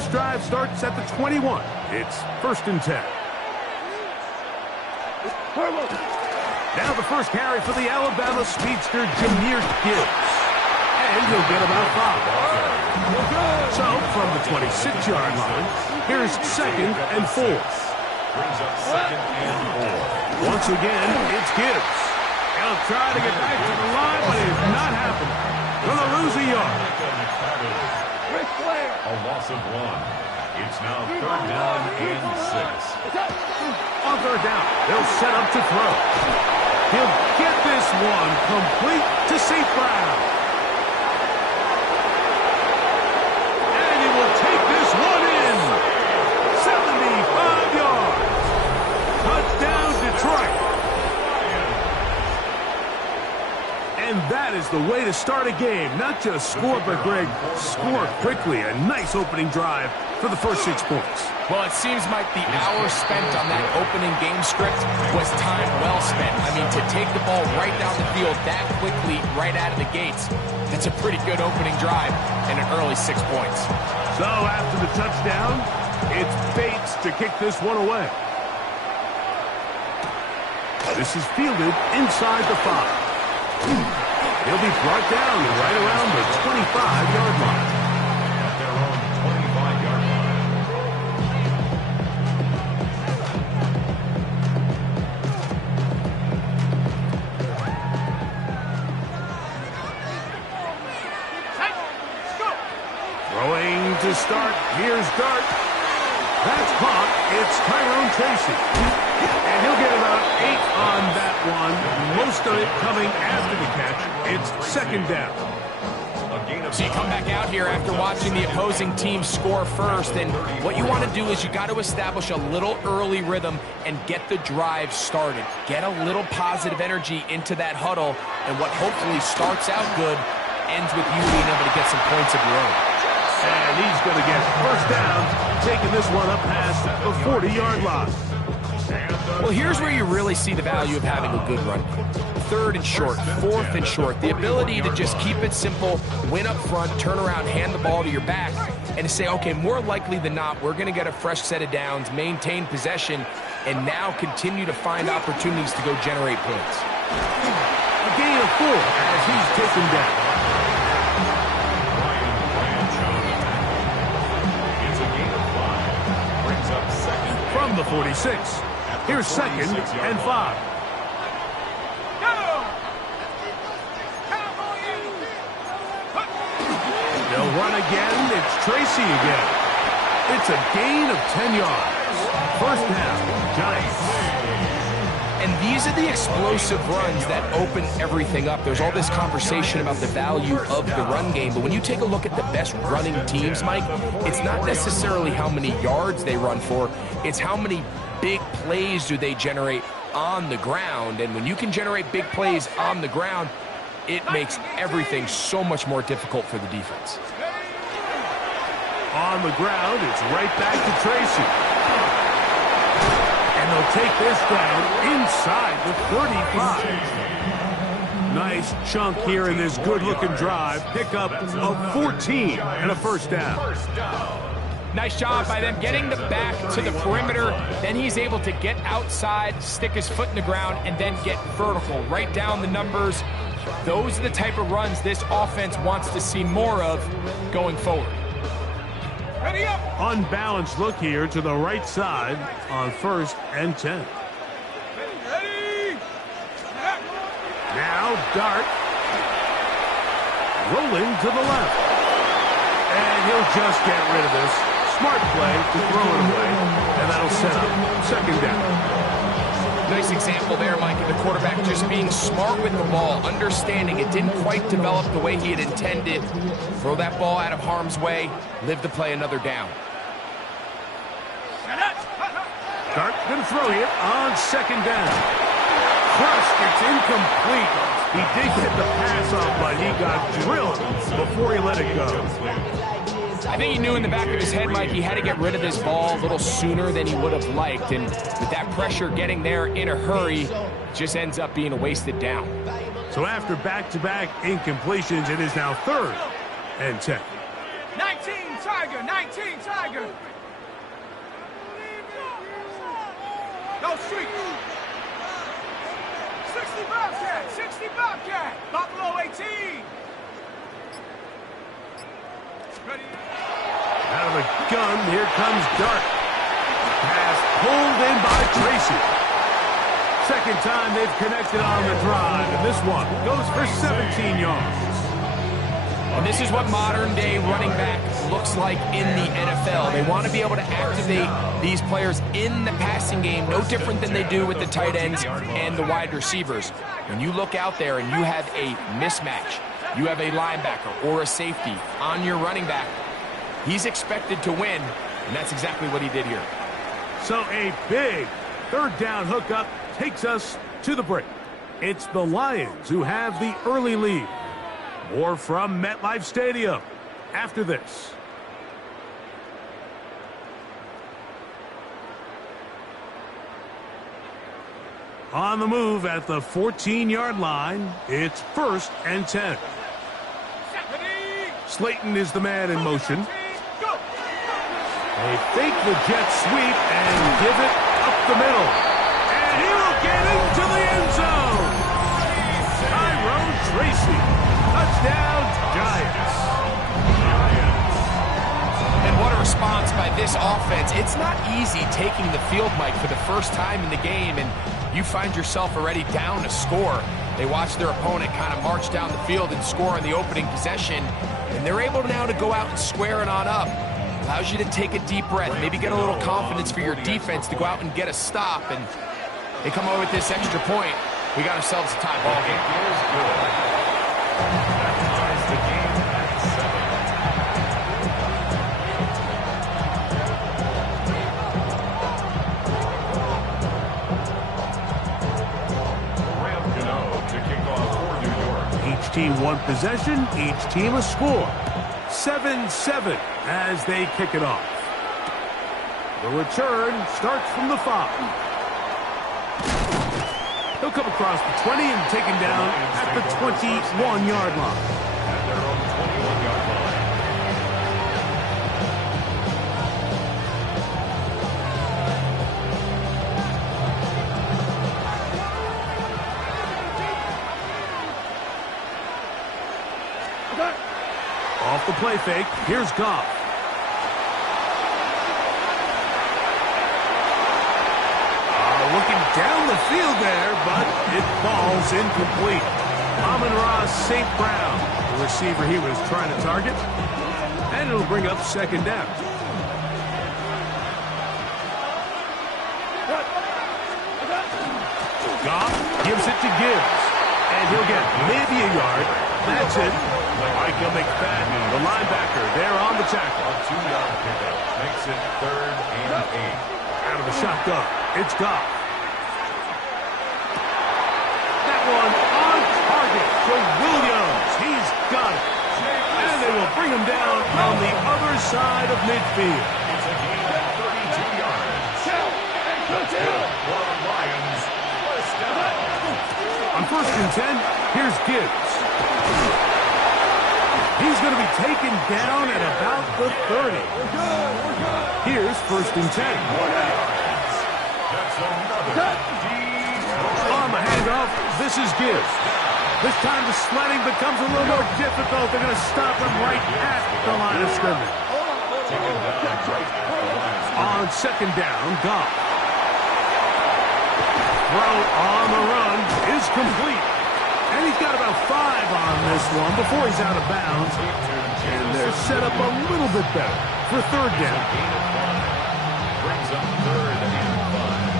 This drive starts at the 21. It's 1st and 10. Now the first carry for the Alabama speedster, Jahmyr Gibbs. And he'll get about 5. So, from the 26-yard line, here's 2nd and 4. Once again, it's Gibbs. He'll try to get back to the line, but it's not happening. Gonna lose a yard. A loss of 1. It's now 3rd down and 6. On 3rd down, they'll set up to throw. He'll get this one complete to St. Brown. And he will take this one in. 75 yards. Touchdown, Detroit. And that is the way to start a game. Not just score, but, Greg, score quickly. A nice opening drive for the first 6 points. Well, it seems like the hour spent on that opening game script was time well spent. I mean, to take the ball right down the field that quickly, right out of the gates, that's a pretty good opening drive and an early 6 points. So after the touchdown, it's Bates to kick this one away. This is fielded inside the 5. He'll be brought down right around the 25-yard line. At their own 25-yard line. Throwing to start. Here's Dart. That's caught. It's Tyrone Tracy. And he'll get about 8 on that one. Most of it coming after the catch. It's 2nd down. So you come back out here after watching the opposing team score first, and what you want to do is you got to establish a little early rhythm and get the drive started. Get a little positive energy into that huddle, and what hopefully starts out good ends with you being able to get some points of your own. And he's going to get 1st down, taking this one up past the 40-yard line. Well, here's where you really see the value of having a good run. 3rd and short, 4th and short. The ability to just keep it simple, win up front, turn around, hand the ball to your back, and to say, okay, more likely than not, we're going to get a fresh set of downs, maintain possession, and now continue to find opportunities to go generate points. A gain of 4 as he's taken down. From the 46, here's 2nd and 5. They'll run again. It's Tracy again. It's a gain of 10 yards. 1st down, Giants. And these are the explosive runs that open everything up. There's all this conversation about the value of the run game, but when you take a look at the best running teams, Mike, it's not necessarily how many yards they run for, it's how many big plays do they generate on the ground. And when you can generate big plays on the ground, it makes everything so much more difficult for the defense. On the ground, it's right back to Tracy. And they'll take this down inside the 35. Nice chunk here in this good-looking drive. Pickup of 14 and a 1st down. Nice job by them getting the back to the perimeter. Then he's able to get outside, stick his foot in the ground, and then get vertical. Right down the numbers. Those are the type of runs this offense wants to see more of going forward. Ready up. Unbalanced look here to the right side on 1st and 10. Ready. Now Dart. Rolling to the left. And he'll just get rid of this. Smart play to throw it away. And that'll set up 2nd down. Nice example there, Mike, of the quarterback just being smart with the ball, understanding it didn't quite develop the way he had intended. Throw that ball out of harm's way, live to play another down. Dart going to throw here on 2nd down. Crushed, it's incomplete. He did get the pass off, but he got drilled before he let it go. I think he knew in the back of his head, Mike, he had to get rid of this ball a little sooner than he would have liked. And with that pressure getting there in a hurry, just ends up being a wasted down. So after back-to-back incompletions, it is now 3rd and 10. 19. Tiger, 19, Tiger. No street. 60 Bobcat, 60 Bobcat. Buffalo 18. Ready. Out of the gun, here comes Dart. Pass pulled in by Tracy. Second time they've connected on the drive, and this one goes for 17 yards. And this is what modern-day running back looks like in the NFL. They want to be able to activate these players in the passing game, no different than they do with the tight ends and the wide receivers. When you look out there and you have a mismatch, you have a linebacker or a safety on your running back, he's expected to win, and that's exactly what he did here. So a big third down hookup takes us to the break. It's the Lions who have the early lead. More from MetLife Stadium after this. On the move at the 14-yard line, it's 1st and 10. Slayton is the man in motion. They fake the jet sweep and give it up the middle. And he will get into the end zone. Tyrone Tracy. Touchdown, Giants. And what a response by this offense. It's not easy taking the field, Mike, for the first time in the game, and you find yourself already down a score. They watch their opponent kind of march down the field and score on the opening possession, and they're able now to go out and square it on up. Allows you to take a deep breath, maybe get a little confidence for your defense to go out and get a stop, and they come over with this extra point. We got ourselves a tie ball game. That ties the game at 7. Ram Gano to kick off for New York. Each team one possession, each team a score. 7-7 as they kick it off. The return starts from the 5. He'll come across the 20 and taken down at the 21-yard line. At their own 21-yard line. Off the play fake, here's Goff. Looking down the field there, but it falls incomplete. Amon-Ra St. Brown, the receiver he was trying to target. And it'll bring up 2nd down. Goff gives it to Gibbs. And he'll get maybe a yard. That's it. Michael McFadden, the linebacker, there on the tackle. A 2-yard pickup makes it 3rd and 8. Out of the shotgun, it's Goff. That one on target to Williams. He's got it. And they will bring him down on the other side of midfield. It's a gain of 32 yards. That's good for the Lions. First down. On 1st and 10, here's Gibbs. He's going to be taken down at about the 30. Here's 1st and 10. That's another deep. On the handoff, this is Gibbs. This time the sledding becomes a little more difficult. They're going to stop him right at the line of scrimmage. Taken down right at the line. On 2nd down, Goff. Throw on the run is complete. And he's got about 5 on this one before he's out of bounds. And they're set up a little bit better for 3rd down. Gain of 5. Brings up 3rd and 5.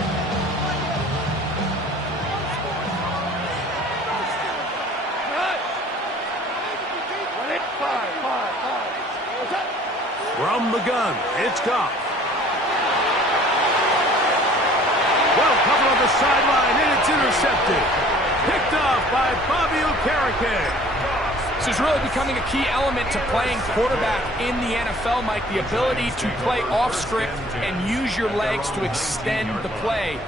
From the gun, it's Goff. Well covered on the sideline, and it's intercepted. Picked off by Bobby Okereke. This is really becoming a key element to playing quarterback in the NFL, Mike, the ability to play off script and use your legs to extend the play.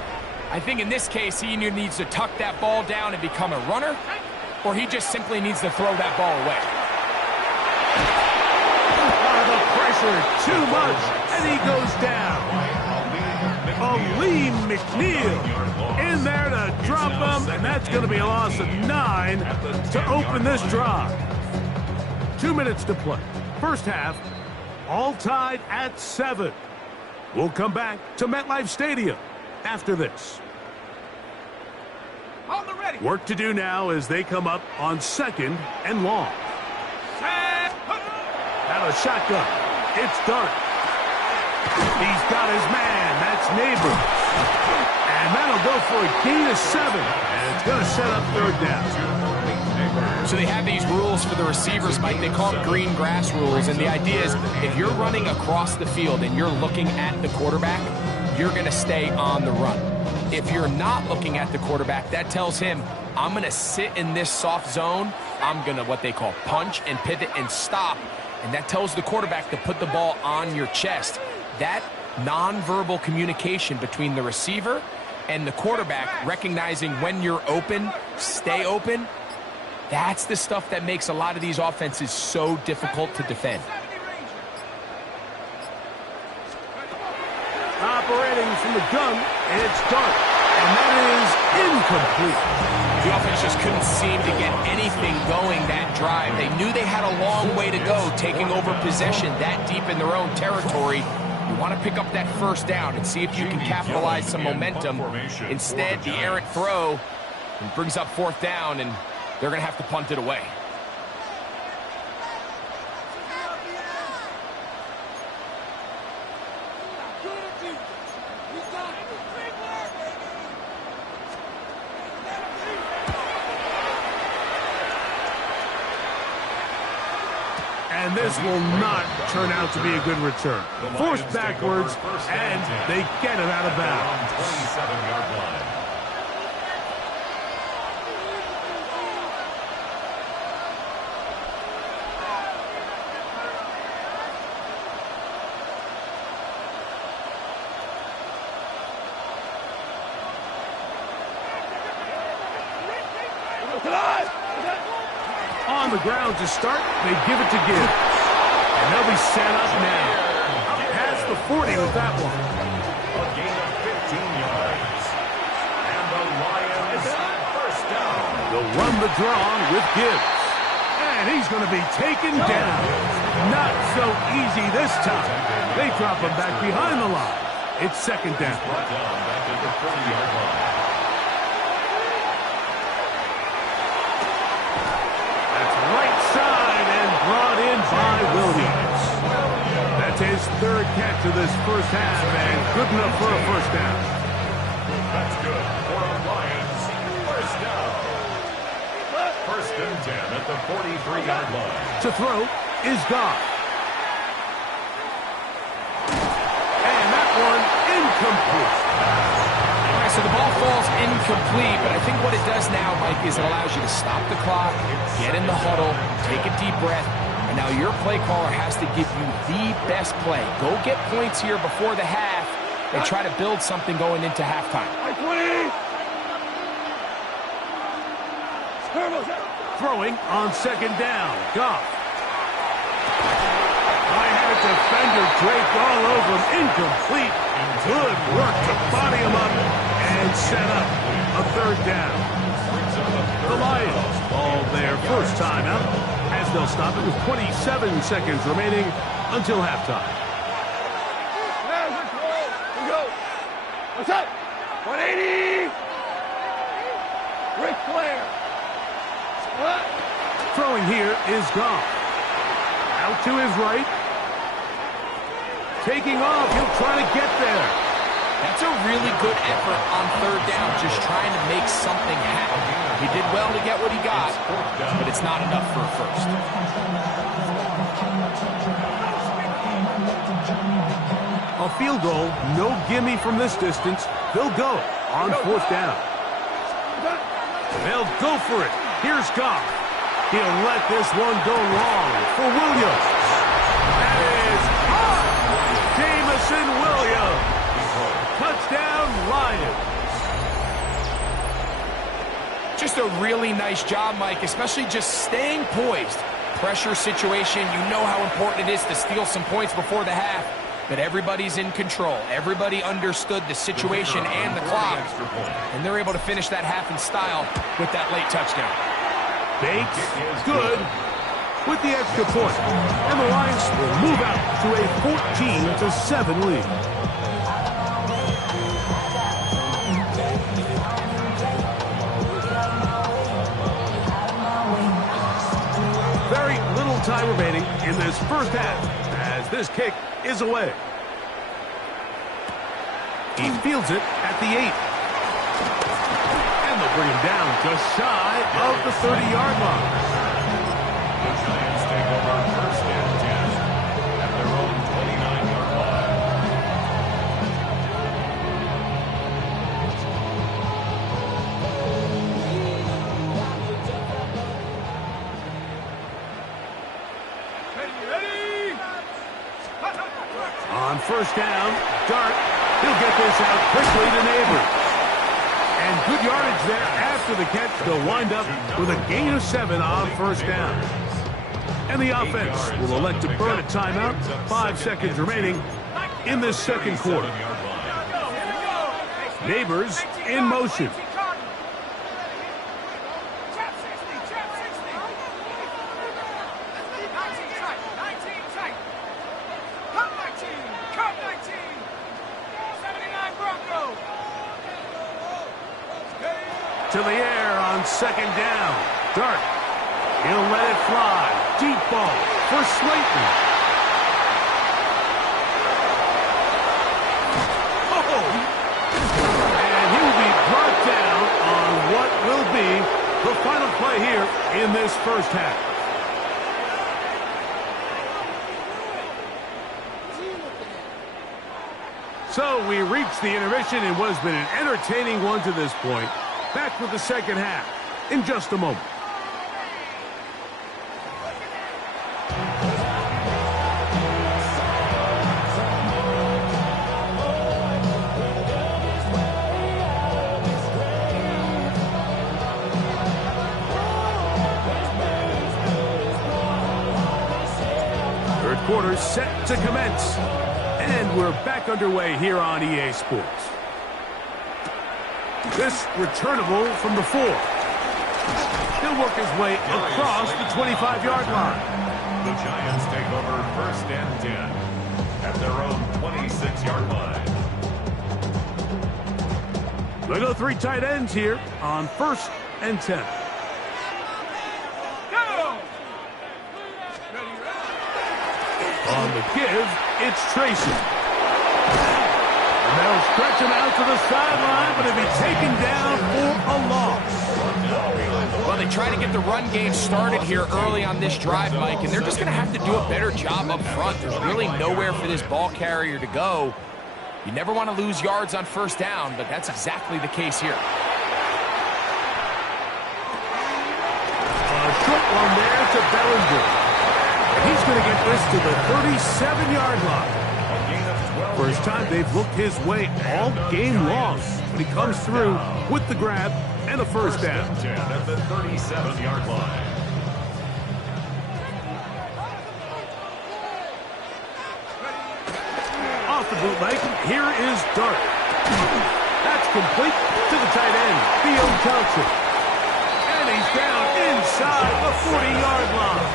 I think in this case, he either needs to tuck that ball down and become a runner, or he just simply needs to throw that ball away. The pressure too much, and he goes down. Lee McNeil in there to drop him, and that's going to be a loss of 9 to open this drive. 2 minutes to play. First half, all tied at 7. We'll come back to MetLife Stadium after this. Work to do now as they come up on 2nd and long. Out of shotgun. It's Dart. He's got his man. That's Neighbors. And that'll go for a gain of 7. And it's going to set up 3rd down. So they have these rules for the receivers, Mike. They call them green grass rules. And the idea is if you're running across the field and you're looking at the quarterback, you're going to stay on the run. If you're not looking at the quarterback, that tells him, I'm going to sit in this soft zone. I'm going to what they call punch and pivot and stop. And that tells the quarterback to put the ball on your chest. That nonverbal communication between the receiver and the quarterback, recognizing when you're open, stay open, that's the stuff that makes a lot of these offenses so difficult to defend. Operating from the gun, it's Dart, and that is incomplete. The offense just couldn't seem to get anything going that drive. They knew they had a long way to go, taking over possession that deep in their own territory. You want to pick up that 1st down and see if you can capitalize some momentum. Instead, the errant throw brings up 4th down, and they're going to have to punt it away. And this will not turn out to be a good return. Forced backwards, and they get it out of bounds. 27-yard line. On the ground to start, they give it to Gibbs. And they'll be set up now. Past the 40 with that one. A gain of 15 yards. And the Lions, 1st down. They'll run the draw with Gibbs. And he's going to be taken down. Not so easy this time. They drop him back behind the line. It's 2nd down. Brought down back at the 40-yard line. Brought in by Williams. That's his 3rd catch of this first half, and good enough for a 1st down. That's good for a Lions 1st down. 1st and 10 at the 43-yard line. To throw is Goff. And that one incomplete. All right, so the ball falls incomplete, but I think what it does now, Mike, is it allows you to stop the clock, get in the huddle, take a deep breath, and now your play caller has to give you the best play. Go get points here before the half and try to build something going into halftime. Throwing on 2nd down. Goff. I had a defender draped all over him. Incomplete. Good work to body him up and set up a 3rd down. The Lions ball their first time out as they'll stop it with 27 seconds remaining until halftime. Here we go. What's up? 180. Ric Flair. What? Throwing here is Goff. Out to his right. Taking off. He'll try to get there. That's a really good effort on 3rd down, just trying to make something happen. He did well to get what he got, but it's not enough for a 1st. A field goal, no gimme from this distance. They'll go on 4th down. They'll go for it. Here's Goff. He'll let this one go long for Williams. That is hot. Jamison Williams. Touchdown, Lions. Just a really nice job, Mike, especially just staying poised. pressure situation. You know how important it is to steal some points before the half. But everybody's in control. Everybody understood the situation and the clock. And they're able to finish that half in style with that late touchdown. Bates, good, with the extra point. And the Lions will move out to a 14-7 lead. Very little time remaining in this first half as this kick is away. He fields it at the 8. And they'll bring him down just shy of the 30-yard line. The Giants take over first and 10 at their own 29-yard line. On first down, Dart, he'll get this out quickly to Neighbors. And good yardage there after the catch. They'll wind up with a gain of 7 on first down. And the offense will elect to burn a timeout. 5 seconds remaining in this second quarter. Neighbors in motion. To the air on second down. Dart. He'll let it fly. Deep ball for Slayton. Oh! And he will be brought down on what will be the final play here in this first half. So we reached the intermission and what has been an entertaining one to this point. Back with the second half in just a moment. Third quarter set to commence. And we're back underway here on EA Sports. This returnable from the 4. He'll work his way across the 25-yard line. The Giants take over first and 10 at their own 26-yard line. They go 3 tight ends here on first and 10. On the give, it's Tracy. And they'll stretch him out to the sideline, but he'll be taken down for a loss. Well, they try to get the run game started here early on this drive, Mike, and they're just going to have to do a better job up front. There's really nowhere for this ball carrier to go. You never want to lose yards on first down, but that's exactly the case here. A short one there to Bellinger. And he's going to get this to the 37-yard line. First time they've looked his way all game long, but he comes through with the grab and a first down. At the 37-yard line. Off the bootleg, here is Dart. That's complete to the tight end, Theo Johnson. And he's down inside the 40-yard line.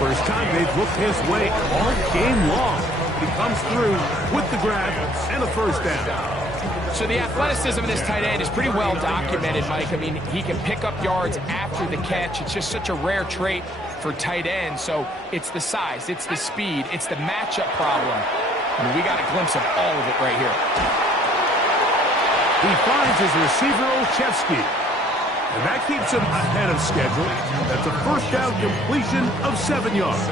First time they've looked his way all game long. He comes through with the grab and a first down. So the athleticism of this tight end is pretty well documented, Mike. I mean, he can pick up yards after the catch. It's just such a rare trait for tight ends. So it's the size, it's the speed, it's the matchup problem. I mean, we got a glimpse of all of it right here. He finds his receiver, Olszewski. And that keeps him ahead of schedule. That's a first down completion of 7 yards.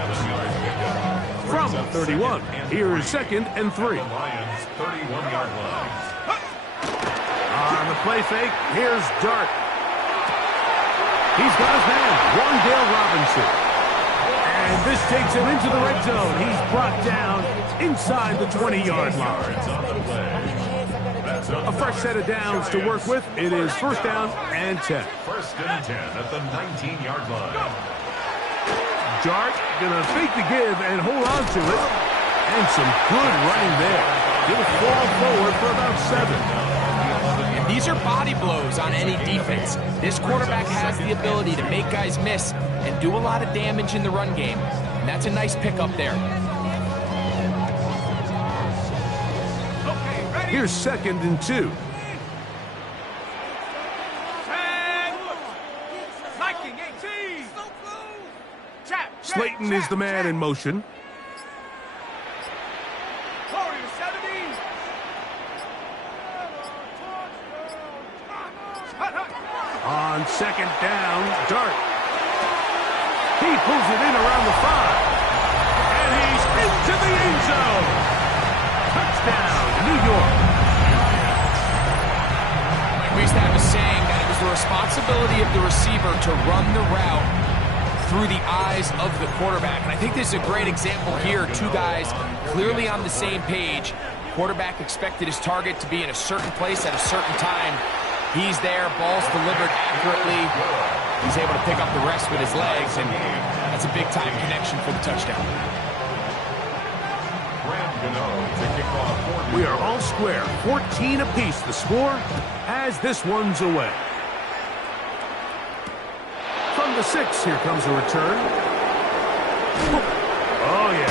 From 31, here is second and 3. Lions 31-yard line. On the play fake, here's Dart. He's got his man, Wandale Robinson. And this takes him into the red zone. He's brought down inside the 20-yard line. A fresh set of downs to work with. It is first down and 10. First and 10 at the 19-yard line. dart. Gonna fake the give and hold on to it. And some good running there. He'll fall forward for about 7. And these are body blows on any defense. This quarterback has the ability to make guys miss and do a lot of damage in the run game. And that's a nice pickup there. Here's 2nd and 2. Slayton is the man in motion. On 2nd down, Dart. He pulls it in around the 5. And he's into the end zone. Touchdown, New York. We used to have a saying that it was the responsibility of the receiver to run the route through the eyes of the quarterback. And I think this is a great example here. 2 guys clearly on the same page. Quarterback expected his target to be in a certain place at a certain time. He's there, ball's delivered accurately. He's able to pick up the rest with his legs, and that's a big-time connection for the touchdown. We are all square, 14 apiece the score, as this one's away. From the 6, here comes a return. Oh, yeah.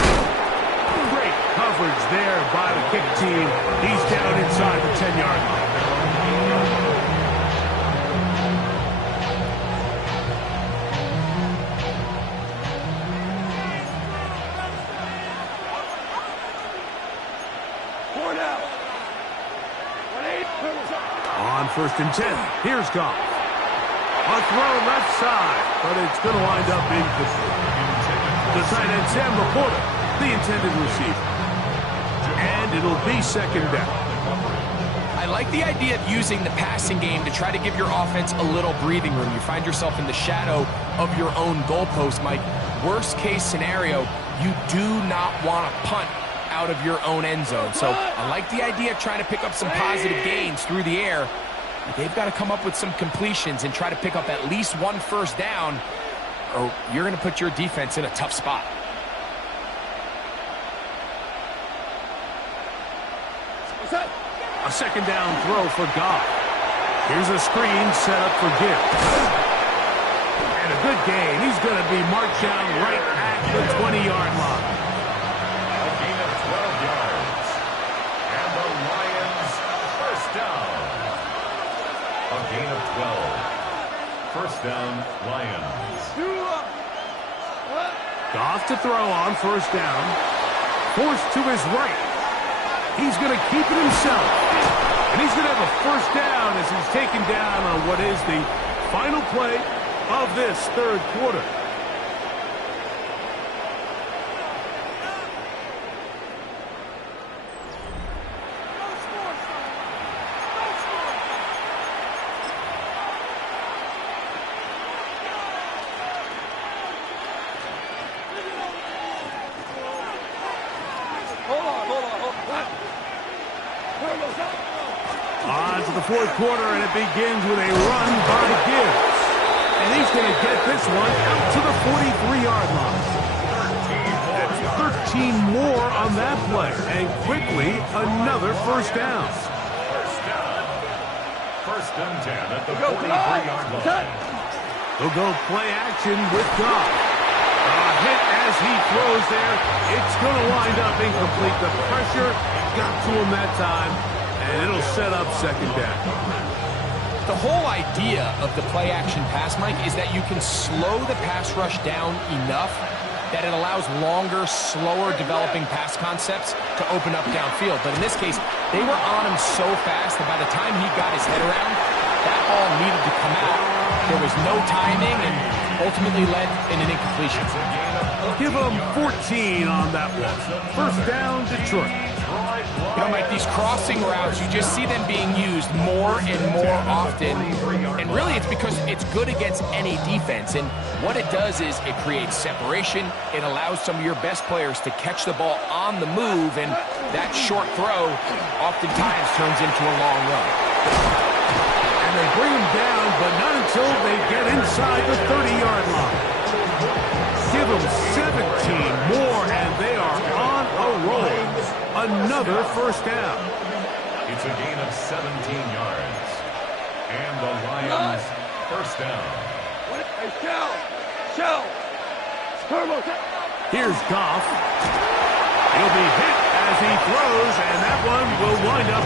Great coverage there by the kick team. He's down inside the 10-yard line. On 1st and 10, here's Goff. A throw left side, but it's going to wind up incomplete. The tight end, Sam Laporta, the intended receiver. And it'll be 2nd down. I like the idea of using the passing game to try to give your offense a little breathing room. You find yourself in the shadow of your own goalpost, Mike. Worst case scenario, you do not want to punt out of your own end zone. So I like the idea of trying to pick up some positive gains through the air. But they've got to come up with some completions and try to pick up at least 1 first down, or you're going to put your defense in a tough spot. A 2nd down throw for Goff. Here's a screen set up for Gibbs. And a good gain. He's going to be marked down right at the 20-yard line. A gain of 12 yards. And the Lions first down. A gain of 12. First down, Lions. Goff to throw on 1st down. Forced to his right. He's going to keep it himself. And he's going to have a 1st down as he's taken down on what is the final play of this 3rd quarter. On to the 4th quarter, and it begins with a run by Gibbs. And he's going to get this one out to the 43-yard line. That's 13 more on that play, and quickly another 1st down. First down. 1st and 10 at the 43-yard line. They'll go play action with Goff. A hit as he throws there. It's going to wind up incomplete. The pressure got to him that time, and it'll set up 2nd down. The whole idea of the play-action pass, Mike, is that you can slow the pass rush down enough that it allows longer, slower developing pass concepts to open up downfield. But in this case, they were on him so fast that by the time he got his head around, that ball needed to come out. There was no timing and ultimately led in an incompletion. Give them 14 on that one. 1st down, Detroit. You know, Mike, these crossing routes, you just see them being used more and more often. And really, it's because it's good against any defense. And what it does is it creates separation. It allows some of your best players to catch the ball on the move. And that short throw oftentimes turns into a long run. And they bring him down, but not until they get inside the 30-yard line. Give him another first down. It's a gain of 17 yards. And the Lions first down. Here's Goff. He'll be hit as he throws, and that one will wind up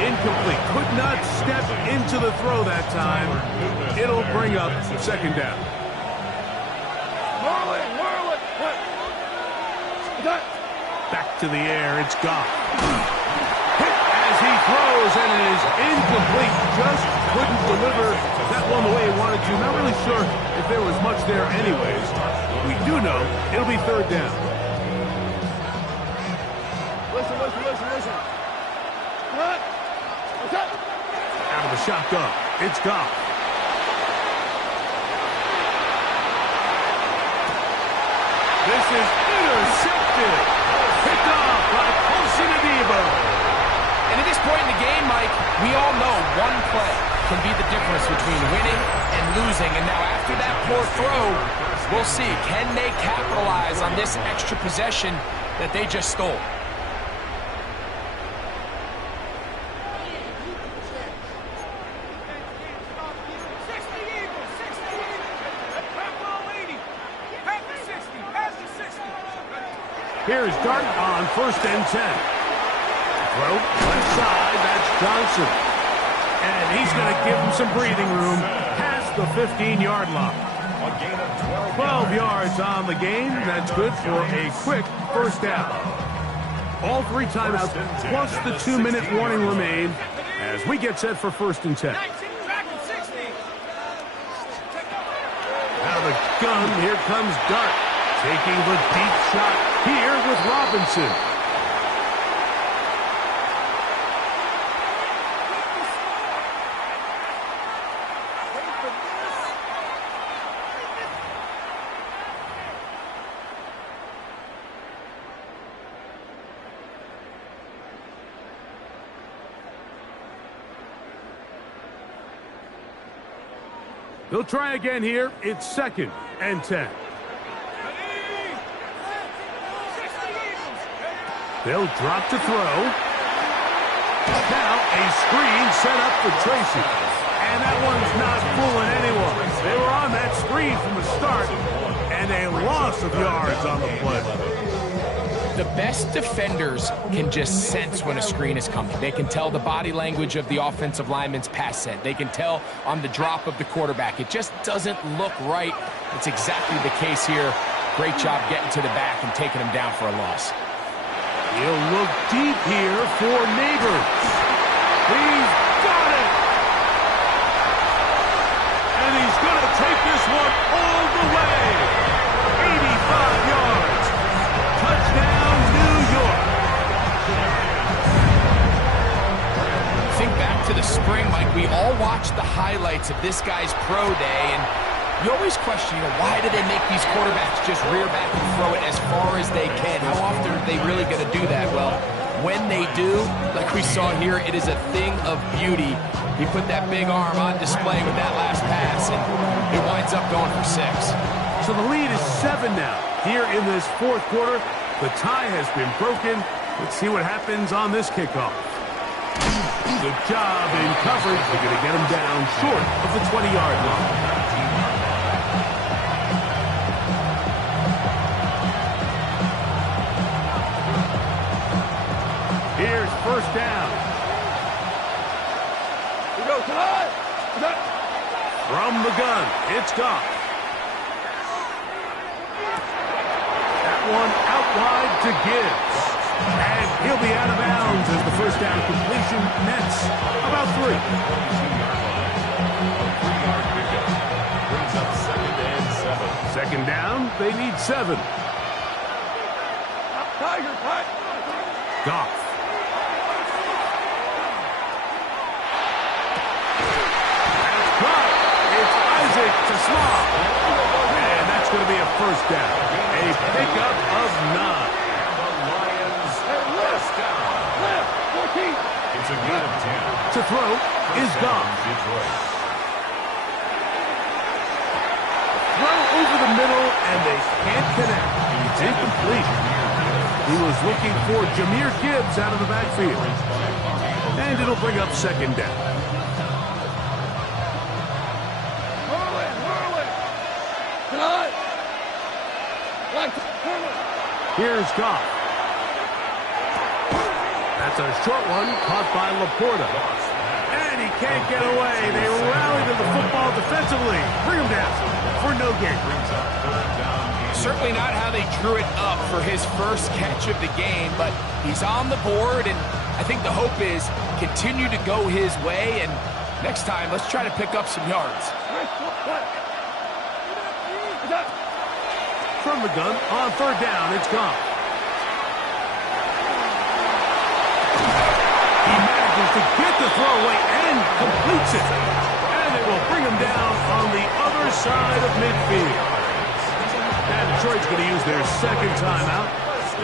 incomplete. Could not step into the throw that time. It'll bring up second down. Back to the air, it's Goff. Hit as he throws, and it is incomplete. Just couldn't deliver that one the way he wanted to. Not really sure if there was much there anyways. We do know it'll be third down. Listen. What? What's up? Out of the shotgun, it's Goff. This is intercepted. Picked off by Paulson Adebo. And at this point in the game, Mike, we all know one play can be the difference between winning and losing. And now after that poor throw, we'll see. Can they capitalize on this extra possession that they just stole? Here's Dart on 1st and 10. Throw, left side, that's Johnson. And he's going to give him some breathing room past the 15-yard line. A gain of 12 yards on the game. That's good for a quick first down. All 3 timeouts plus the 2-minute warning remain as we get set for 1st and 10. Out of the gun, here comes Dart. Taking the deep shot here with Robinson. He'll try again here. It's 2nd and 10. They'll drop to throw. Now a screen set up for Tracy. And that one's not fooling anyone. They were on that screen from the start. And a loss of yards on the play. The best defenders can just sense when a screen is coming. They can tell the body language of the offensive lineman's pass set. They can tell on the drop of the quarterback. It just doesn't look right. It's exactly the case here. Great job getting to the back and taking him down for a loss. He'll look deep here for Neighbors. He's got it! And he's going to take this one all the way. 85 yards. Touchdown, New York. Think back to the spring, Mike. We all watched the highlights of this guy's pro day, and you always question, why do they make these quarterbacks just rear back and throw it as far as they can? How often are they really going to do that? Well, when they do, like we saw here, it is a thing of beauty. He put that big arm on display with that last pass, and it winds up going for 6. So the lead is 7 now. Here in this 4th quarter, the tie has been broken. Let's see what happens on this kickoff. Good job in coverage. They're going to get him down short of the 20-yard line. Here's 1st down. We go tonight. From the gun, it's Goff. That one out wide to Gibbs. And he'll be out of bounds as the 1st down completion nets about 3. Brings up 2nd and 7. 2nd down, they need 7. Tiger, cut. Goff. To Small. And that's going to be a 1st down. A pickup of 9. The Lions first down. 14. It's a gain of 10. To throw is Goff. Detroit. Throw over the middle, and they can't connect. It's incomplete. He was looking for Jahmyr Gibbs out of the backfield. And it'll bring up second down. Here's Goff. That's a short one, caught by Laporta. And he can't get away. They rally to the football defensively. Bring him down for no gain. Certainly not how they drew it up for his first catch of the game, but he's on the board, and I think the hope is continue to go his way, and next time, let's try to pick up some yards. From the gun, on third down, it's gone. He manages to get the throw away and completes it. And they will bring him down on the other side of midfield. And Detroit's going to use their second timeout.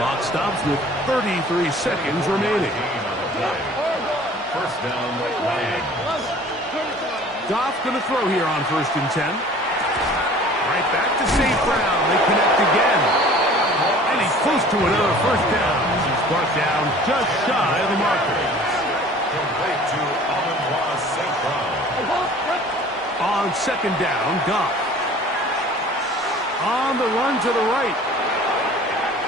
Clock stops with 33 seconds remaining. First down, Lions. Goff going to throw here on 1st and 10. Right back to St. Brown. They connect again. And he's close to another first down. He's brought down just shy of the marker. Complete to St. Brown. On second down, Goff. On the run to the right.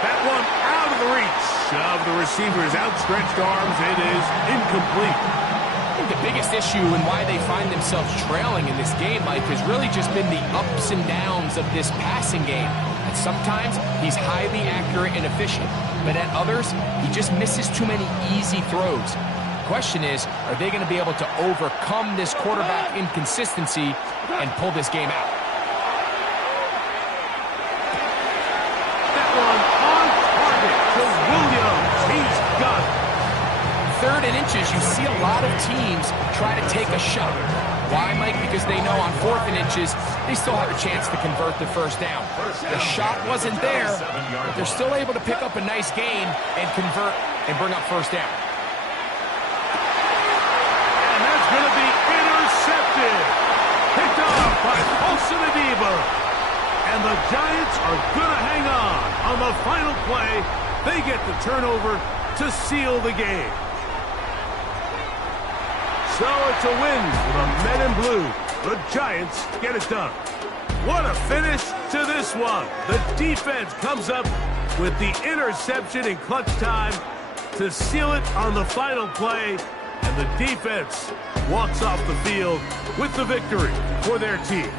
That one out of the reach of the receiver's outstretched arms. It is incomplete. I think the biggest issue and why they find themselves trailing in this game, Mike, has really just been the ups and downs of this passing game. And sometimes he's highly accurate and efficient, but at others, he just misses too many easy throws. The question is, are they going to be able to overcome this quarterback inconsistency and pull this game out? That one on target to Williams. He's got it. 3rd and inches, you see a lot of teams try to take a shot. Why, Mike? Because they know on 4th and inches, they still have a chance to convert the first down. The shot wasn't there, but they're still able to pick up a nice gain and convert and bring up first down. And that's going to be intercepted. Picked off by Paulson Adebo. And the Giants are going to hang on the final play. They get the turnover to seal the game. So it's a win for the men in blue. The Giants get it done. What a finish to this one. The defense comes up with the interception in clutch time to seal it on the final play. And the defense walks off the field with the victory for their team.